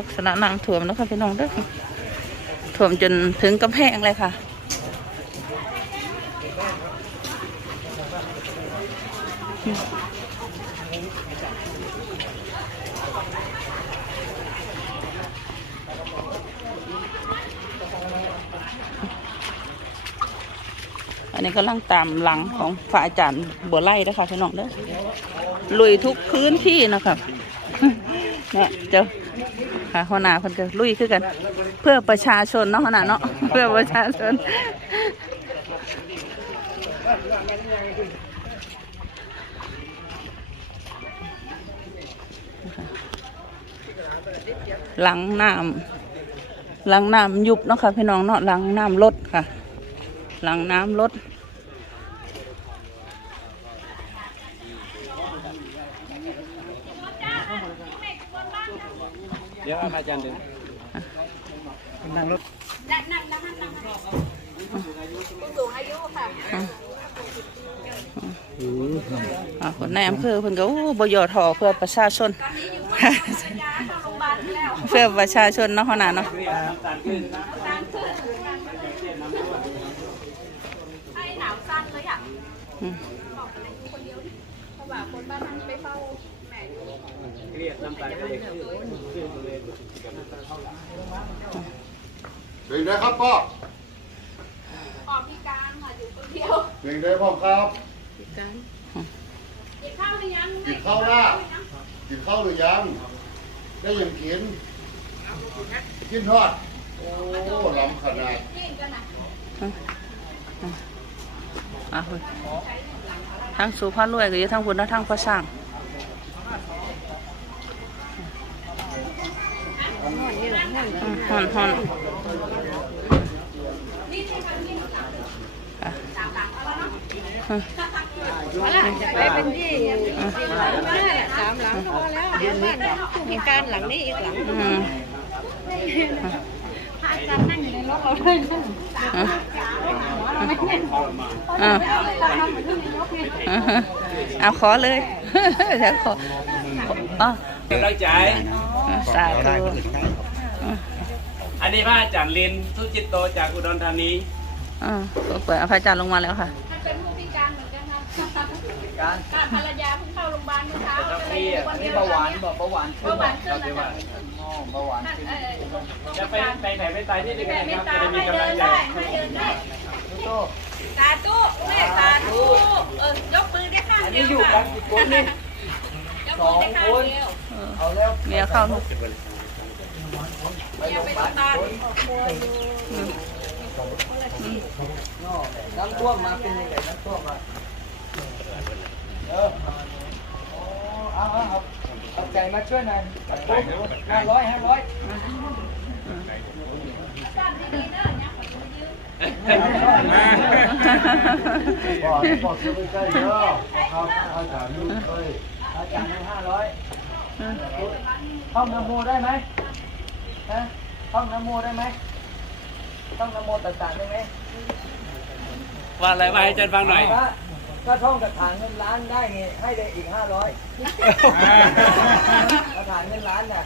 ลักษณะน้ำท่วมเนาะคะพี่น้องเด้อท่วมจนถึงกำแพงเลยค่ะอันนี้กำลังตามหลังของฝ่ายอาจารย์บัวไล่นะคะพี่น้องเด้อลุยทุกพื้นที่นะคะเนี่ยเจ้า ค่ะหัวหน้าคนก็ลุยคือกัน เพื่อประชาชนเนาะหัวหน้าเนาะเพื่อประชาชนหลังน้ำหลังน้ำยุบเนาะค่ะพี่น้องเนาะหลังน้ำลดค่ะ หลังน้ำลด เดี๋ยวอาจารย์ดินนั่งรถอ่งนั่งนั่งผู้สูงอายุค่ะคนในอำเภอเพิ่นก็โอ้บยอทอเพื่อประชาชน เพื่อประชาชนเนาะขนาดเนาะให้หนาวสั้นเลยอะอืมบอกอะไรคนเดียวดิเพราะว่าคนบ้านนั้นไปเฝ้า เรียกน้ำตาลเรียกขึ้นขึ้นเลยเป็นไงครับพ่อออกพิการค่ะอยู่คนเดียวเป็นไงพ่อครับกินข้าวหรือยังกินข้าวหน้ากินข้าวหรือยังได้ยังกินกินทอดโอ้ล้ำขนาดกินกันนะอะเพิ่นทางสุภาพรวยก็อยู่ทางพุ่นนะทางพระสร้าง อืมฮอนฮอนอะไปเป็นที่หลังสามหลังก็พอแล้วเดี๋ยวบ้านผู้พิการหลังนี้อีกหลังพระอาจารย์นั่งอยู่ในรถเราเลยนะอะอะเอาขอเลยเดี๋ยวขออ๋อตั้ใจ สาธุอันนี้พระอาจารย์ลินสุจิตโตจากอุดรธานีอ่าก็เปิดพระอาจารย์ลงมาแล้วค่ะมันเป็นผู้พิการเหมือนกันค่ะค่ะภรรยาเพิ่งเข้าโรงพยาบาลเมื่อเช้าก็เลยอยู่คนเดียวเบาหวานบอกเบาหวานเบาหวานขึ้นแล้วค่ะอ๋อเบาหวานท่านขึ้นเอ่อจะไปไปไหนไปตายที่ไหนแม่กันเมคตรับตาจะได้มีให้กำเดิลังนใจได้ให้เดินได้โตสาธุแม่สาธุเออยกมือได้ข้างอันเดีนี้ยวอยู่กัค่ะนกี่คนนี่ยกมือได้ข้างเดียว เมียเข้าทุกไปโรงพยาบาลนอกน้ำท่วมมาเป็นยังไงน้ำท่วมมาเออเอาเอาเอาเอาใจมาช่วยหน่อยห้าร้อยห้าร้อยพ่อพ่อกซื้อไปใกล้เด้อครับอาจารย์ลูกเอ้ยอาจารย์ให้ห้าร้อย ท่องนโมได้ไหมฮะท่องนโมได้ไหมท่องนโมต่างๆได้ไหมว่าอะไรมาให้อาจารย์ฟังหน่อยถ้าถ้าท่องกระถางเงินล้านได้ไงให้ได้อีกห้าร้อยกระถางเงินล้านน่ะ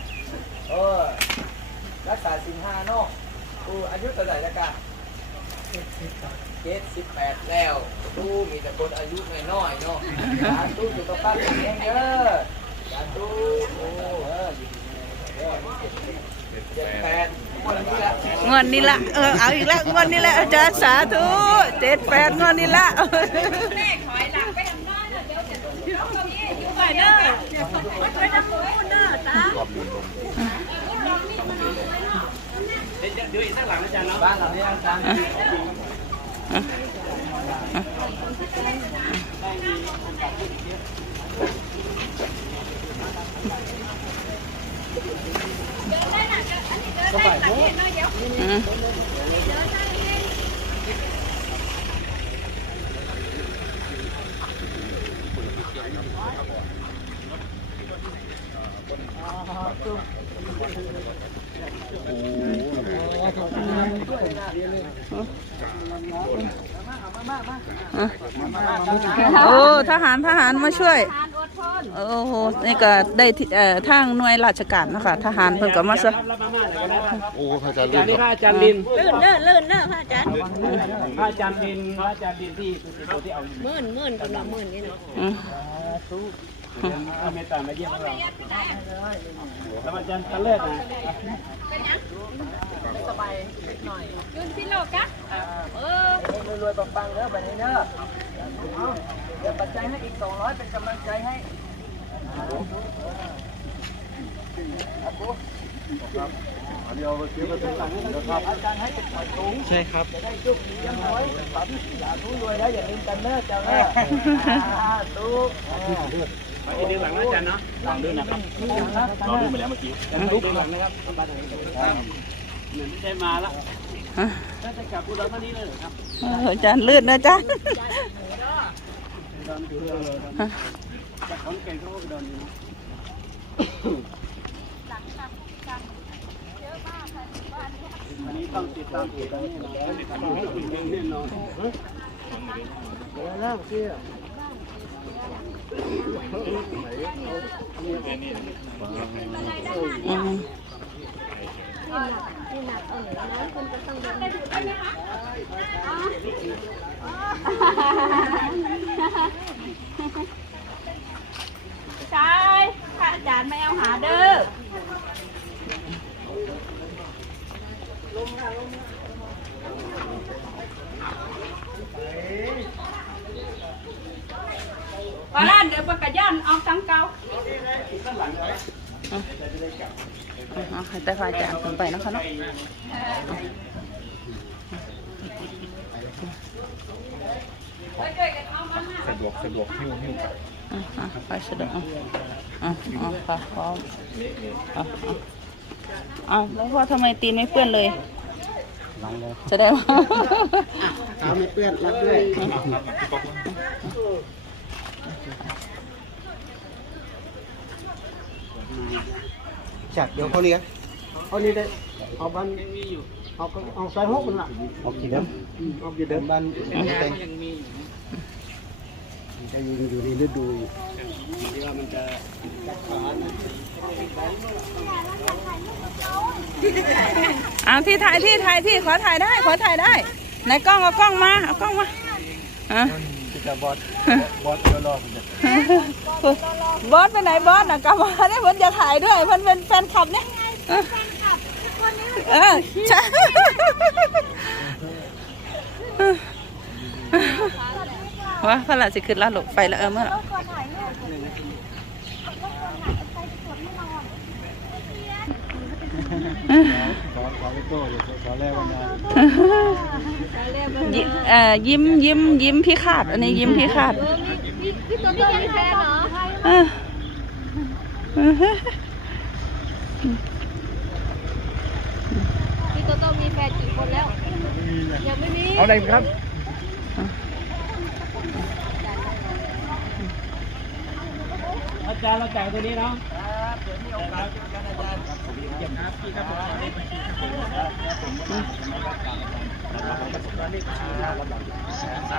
เออรักษาสินห้าเนอกกูอายุเท่าไหร่แล้วกันเจ็ดสิบแปดแล้วตูมีแต่คนอายุน้อยๆเนาะสาธุสุขภาพแข็งแรงเด้อสาธุโอ้เออเจ็ดแปดคนนี้ละ งอนนี้ละเออเอาอีกแล้วงอนนี้ละอาจารย์สาธุเจ็ดแปดงอนนี้ละแม่ถอยหลังไปทางหน้าเดี๋ยวจะเอาเก้าอี้อยู่ไปเด้อมาช่วยน้ำมือคุณเด้อจ้าเดี๋ยวเดี๋ยวอีกสักหลังอาจารย์เนาะบ้านหลังนี้อาจารย์ โอ้ทหารทหารมาช่วย ท อดทนโอ้โหนี่ก็ได้ที่เอ่อทางหน่วยราชการเนาะคะทหารเพิ่นก็มาซะรับมาม่าเลยก็ได้ครับโอ้พระอาจารย์อาลื่จารนย์คนี่รับพระอาจารย์ลินลื่นเด้อลื่นเด้อพระอาจารย์พระอาจารย์ลินพระอาจารย์ลินที่ที่ที่เอาหมื่นหมื่นกำลังหมื่นนี่เนาะอืมเอาเมตตามาเยี่ยมเราแล้วอาจารย์ตะเลิศนะยืนที่โลกะเออรวยๆปังๆเด้อไปนี้เด้อเอาเดี๋ยวปัจจัยให้อีก 200 เป็นกำลังใจให้ อันนี้เอาไปซื้อมาเป็นหลังนะครับอาจารย์ให้เป็นผัดถุงใช่ครับจะได้จุกดียังน้อยปั๊บอย่ารู้รวยแล้วอย่าลืมกันเด้อเจ้าเด้ออ่าตุ๊กอีกดึงหลังนะอาจารย์เนาะหลังด้วยนะครับเราดูไปแล้วเมื่อกี้ลุกหลังนะครับเหมือนได้มาแล้วอะถ้าจะกลับอุดรธานีเลยครับเอออาจารย์ลื่นนะอาจารย์ อุดรอยู่เลยจากขอนแก่นเขาอุดรอยู่นะอันนี้ต้องติดตามเพจนี้นะติดตามให้คุณแน่นอนอืมใช่พระอา จารย์ไม่เอาหาเด้อพอแล้วเดี๋ยวปกยันเอาตังเก่าเอาให้แต่ฝ่ายอาจารย์ขึ้นไปเนาะคะเนาะสะดวกสะดวกหิ้วหิ้วกลับอะอะไปสะดวก อะอะอะค่ะพร้อมอะอะอะแล้วพ่อทำไมตีนไม่เปื้อนเลยจะได้ว่า เท้าไม่เปื้อนรับด้วยจัดเดี๋ยวเขาเลี้ยงเอานี่ได้เอาบ้านเอาก็เอาใส่หกมันละเอากี่เดิมเอากี่เดิมบ้านแตง ยังมีอยู่ จะยิงอยู่ในฤดูอยู่ที่ว่ามันจะเอาที่ถ่ายที่ถ่ายที่ขอถ่ายได้ ขอถ่ายได้ไหนกล้องเอากล้องมาเอากล้องมาอะจะบอสบอสเดี๋ยวรอมันจะบอสไปไหนบอสน่ะกลับมาได้เพิ่นจะถ่ายด้วยเพิ่นเป็นแฟนคลับเนี่ยเออเออใช่ ว่าพระราสิขึ้นแล้วหลบไปแล้วเออเมื่อขอขอไปโต้เดี๋ยวขอแรกวันนะยิเอ่อยิ้มยิ้มยิ้มพี่ขาด อันนี้ยิ้มพี่ขาดพี่ตัวตัวมีแฟนเหรอเออพี่ตัวตัวมีแฟนกี่คนแล้ว ยังไม่มี เอาอะไรครับ อาจารย์เราจ่ายตัวนี้เนาะ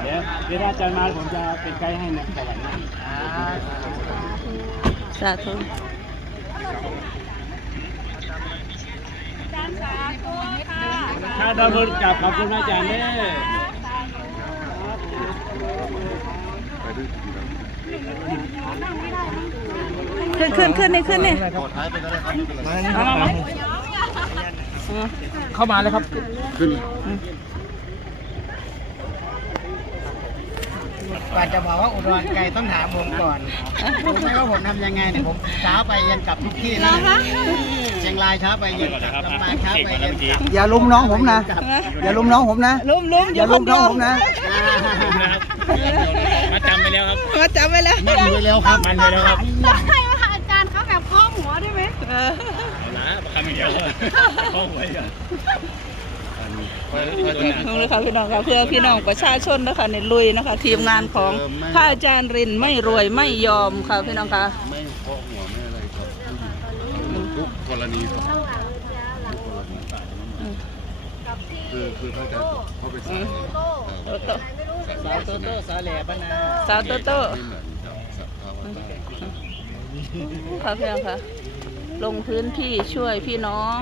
เดี๋ยวเดี๋ยวถ้าอาจารย์มาผมจะเป็นไกด์ให้นะประวัตินะสาธุถ้าเราโดนจับขอบคุณอาจารย์เด้อ ไปด้วยกี่แล้ว ขึ้นขึ้นขึ้นนี่ขึ้นนี่กดท้ายไปก็ได้ครับไม่เป็นไรเอามาไหมเข้ามาเลยครับ ขึ้นก่อนจะบอกว่าอุดรไกลต้องถามผมก่อนรู้ไหมว่าผมทำยังไงเนี่ยผมเช้าไปยันกลับทุกที่เลยเชียงรายเช้าไปเย็นกลับลำปางเช้าไปเย็นกลับอย่าลุมน้องผมนะ อย่าลุมน้องผมนะลุมลุมอย่าลุมน้องผมนะมาจำไปแล้วครับมาจำไว้แล้วนั่งไว้แล้วครับมันไปแล้วครับ วได้ไหมนะคำเดียวเข้าไว้ก่อนไปไปตัวไหนนี่ะพี่น้องค่ะเพื่อพี่น้องประชาชนนะคะในลุยนะคะ ทีมงานของพระอาจารย์รินไม่รวยไม่ยอมค่ะพี่น้องค่ะไม่เคาะหัวไม่อะไรครับทุกกรณีครับทุกกรณีคือคือเขาจะเขาไปสั่งโตโตสาวโตโต้สาวแหล่บ้านนาสาวโตโตไม่เหมือนกับสัตว์ภาวะค่ะพี่น้องค่ะ ลงพื้นที่ช่วยพี่น้อง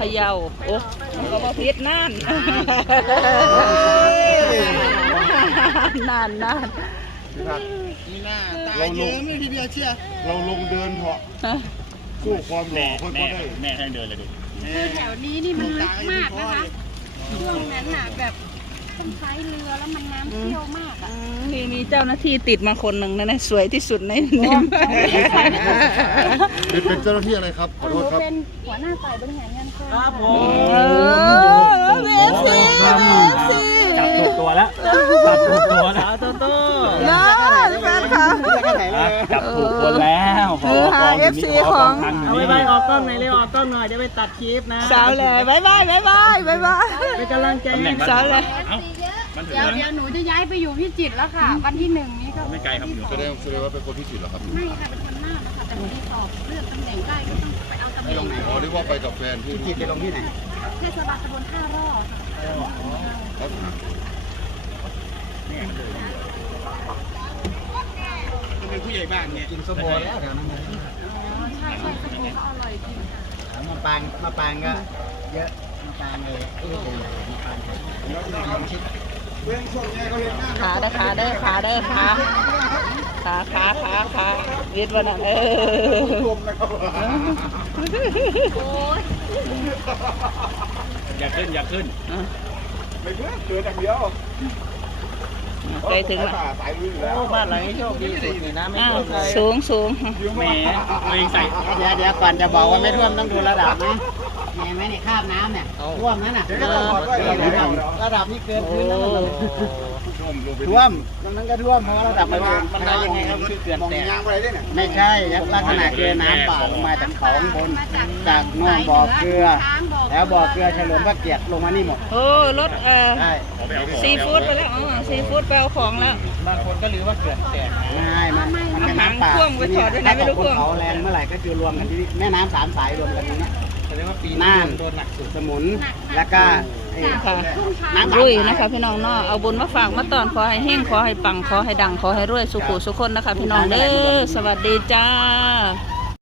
พะเยาโอ้ก็มาพิษน่านน่านน่านนี่หน้าตาเยิ้มเลยทีเดียวเชียร์เราลงเดินเถอะฮะสู้ความหล่แม่อค่อยแม่ๆได้แม่ให้เดินเลยดิคือแถวนี้นี่มันลึกมากนะคะช่วงนั้นน่ะแบบ ต้องใช้เรือแล้วมันน้ำเชี่ยวมากอะอืมมีมีเจ้าหน้าที่ติดมาคนหนึ่งนะนะสวยที่สุดในในเป็นเป็นเจ้าหน้าที่อะไรครับ ขอหโทนูษครับ เป็นหัวหน้าฝ่ายบริหารงานค่ะครับผเอมอเอฟซีเอฟซีจับถูกตัวแล้ว จับถูกตัวแล้วโตโต้นะแฟนค่ะ จับถูกคนแล้วขอหา FC ของเอาไปไปออกกล้องหน่อยเร็วออกกล้องหน่อยเดี๋ยวไปตัดคลิปนะสาวเลยบายบายบายบายบายบายเป็นกำลังใจให้ สาวเลยเอ้ามันถึงเดี๋ยวแล้วเดี๋ยวหนูจะย้ายไปอยู่พิจิตรแล้วค่ะ วันที่หนึ่งนี้ก็ไม่ไกลครับอยู่แสดงแสดงว่าเป็นคนที่จิตเหรอครับไม่ค่ะเป็นคนหน้านะคะแต่พอดีสอบเลื่อนตำแหน่งได้ก็ต้องไปเอาตำแหน่งอ๋อเรียกว่าไปกับแฟนที่จิตไปลงที่ไหนเทศบาลตำบลท่ารอดค่ะครับเป็นผู้ใหญ่บ้านเนี่ยกินสมบูรณ์แล้วแถวนั้นใช่ใช่สบู่เขาอร่อยจริงค่ะมาปางมาปางก็เยอะ มาปางเลยเอ้ยมาปางชิดขาเด้อขาเด้อขาเด้อขาขาขาขาขาเวียดวันนั้นเอออย่าขึ้นอย่าขึ้นใกล้ถึงแล้วบ้านหลังนี้โชคดีสุดเลยนะไม่ท่วมเลยสูงสูงแหมตัวเองใส่เดี๋ยวเดี๋ยวก่อนจะบอกว่าไม่ท่วมต้องดูระดับนะ เห็นไหมนี่คราบน้ำเนี่ยท่วมนั่นน่ะระดับนี้เกินพื้นแล้วมันท่วมตรงนั้นก็ท่วมเพราะระดับมันมันมายังไงครับคือเกิดแตกไม่ใช่ลักษณะคือน้ำป่าลงมาจากเขาข้างบนจากน่วงบ่อเกลือ แล้วบ่อเกลือเฉลิมพระเกียรติลงมานี่หมดโอ้รถเอ่อซีฟู้ดไปแล้วอ๋อซีฟู้ดไปเอาของแล้วบางคนก็ลือว่าเกิดแตกไม่มันมันนน้ำป่าพ่วงไปถอดไว้ไหนไม่รู้พ่วงเขาแรงเมื่อไหร่ก็คือรวมกันที่แม่น้ำสามสายรวมกันตรงเนี้ย แสดงว่าปีน่านโดนหนักสุดสมุน แล้วก็ไอ้ค่ะน้ำรุ่ยนะคะ พี่น้องเนาะเอาบุญมาฝากมาตอนขอให้เฮงขอให้ปังขอให้ดังขอให้รวยสุขุสุขคนนะคะ พี่น้องเด้อสวัสดีจ้า